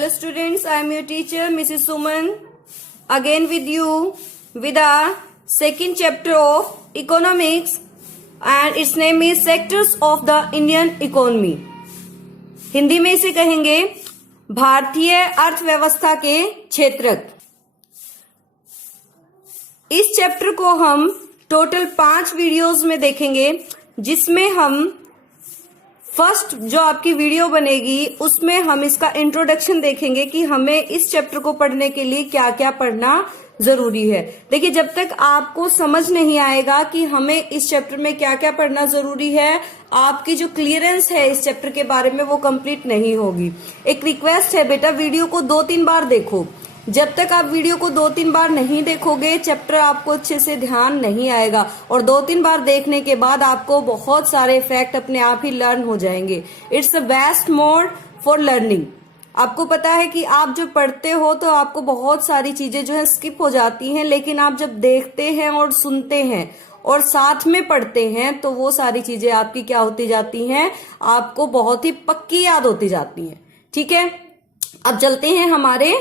Hello students, I am your teacher Mrs. Suman again with you with the second chapter of economics and its name is sectors of the Indian economy. Hindi में इसे कहेंगे भारतीय अर्थव्यवस्था के क्षेत्रक। इस chapter को हम टोटल 5 वीडियोस में देखेंगे, जिसमें हम फर्स्ट जो आपकी वीडियो बनेगी उसमें हम इसका इंट्रोडक्शन देखेंगे कि हमें इस चैप्टर को पढ़ने के लिए क्या क्या पढ़ना जरूरी है। देखिए, जब तक आपको समझ नहीं आएगा कि हमें इस चैप्टर में क्या क्या पढ़ना जरूरी है, आपकी जो क्लियरेंस है इस चैप्टर के बारे में वो कंप्लीट नहीं होगी। एक रिक्वेस्ट है बेटा, वीडियो को 2-3 बार देखो। जब तक आप वीडियो को 2-3 बार नहीं देखोगे, चैप्टर आपको अच्छे से ध्यान नहीं आएगा और 2-3 बार देखने के बाद आपको बहुत सारे फैक्ट अपने आप ही लर्न हो जाएंगे। It's a best mode for learning. आपको पता है कि आप जब पढ़ते हो तो आपको बहुत सारी चीजें जो है स्किप हो जाती हैं, लेकिन आप जब देखते हैं और सुनते हैं और साथ में पढ़ते हैं तो वो सारी चीजें आपकी क्या होती जाती हैं, आपको बहुत ही पक्की याद होती जाती हैं। ठीक है, अब चलते हैं हमारे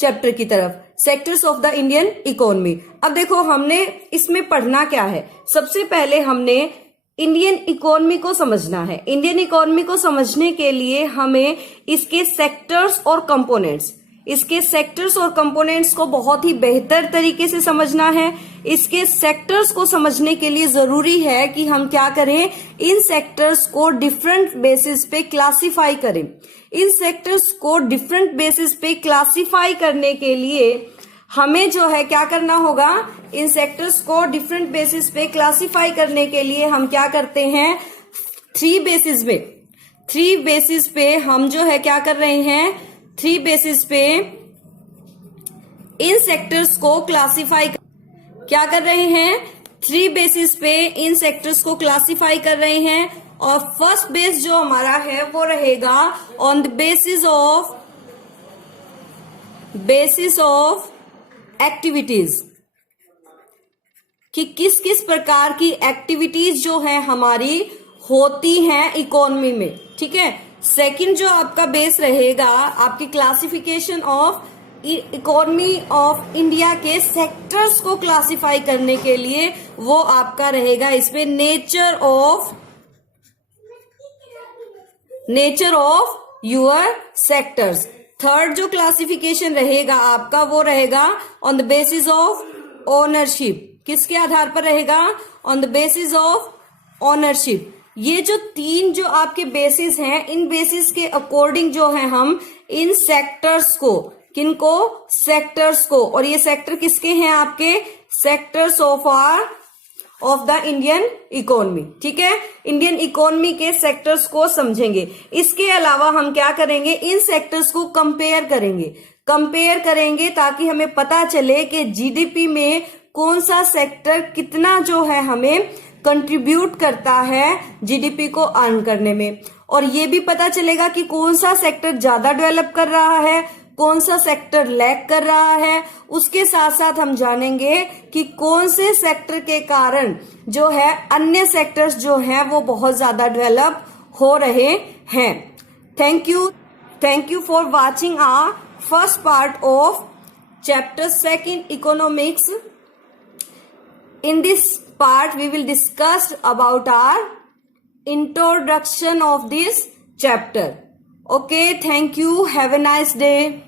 चैप्टर की तरफ, sectors of the Indian economy. अब देखो, हमने इसमें पढ़ना क्या है। सबसे पहले हमने इंडियन इकोनॉमी को समझना है। इंडियन इकोनॉमी को समझने के लिए हमें इसके सेक्टर्स और कंपोनेंट्स को बहुत ही बेहतर तरीके से समझना है। इसके सेक्टर्स को समझने के लिए जरूरी है कि हम क्या करें, इन सेक्टर्स को डिफरेंट बेसिस पे क्लासिफाई करें। इन सेक्टर्स को डिफरेंट बेसिस पे क्लासिफाई करने के लिए हमें जो है क्या करना होगा, इन सेक्टर्स को डिफरेंट बेसिस पे क्लासिफाई करने के लिए हम क्या करते हैं, 3 बेसिस पे हम जो है क्या कर रहे हैं, 3 बेसिस पे इन सेक्टर्स को क्लासिफाई क्या कर रहे हैं, 3 बेसिस पे इन सेक्टर्स को क्लासिफाई कर रहे हैं। और फर्स्ट बेस जो हमारा है वो रहेगा on the basis of activities, कि किस किस प्रकार की एक्टिविटीज जो है हमारी होती हैं इकोनॉमी में। ठीक है, सेकंड जो आपका बेस रहेगा आपकी classification of economy of India के सेक्टर्स को क्लासिफाई करने के लिए, वो आपका रहेगा इसमें nature of your sectors. Third जो क्लासिफिकेशन रहेगा आपका वो रहेगा on the basis of ownership. किसके आधार पर रहेगा, on the basis of ownership. ये जो 3 जो आपके बेसिस हैं, इन बेसिस के अकॉर्डिंग जो है हम इन सेक्टर्स को, किनको, सेक्टर्स को, और ये सेक्टर किसके हैं आपके, sectors of the Indian economy. ठीक है, इंडियन इकोनॉमी के सेक्टर्स को समझेंगे। इसके अलावा हम क्या करेंगे, इन सेक्टर्स को कंपेयर करेंगे ताकि हमें पता चले कि जीडीपी में कौन सा सेक्टर कितना जो है हमें कंट्रीब्यूट करता है जीडीपी को अर्न करने में, और ये भी पता चलेगा कि कौन सा सेक्टर ज्यादा डेवलप कर रहा है, कौन सा सेक्टर लैग कर रहा है। उसके साथ साथ हम जानेंगे कि कौन से सेक्टर के कारण जो है अन्य सेक्टर्स जो हैं वो बहुत ज्यादा डेवलप हो रहे हैं। Thank you for watching our first part of chapter 2 economics. In this part, we will discuss about our introduction of this chapter. Okay, thank you. Have a nice day.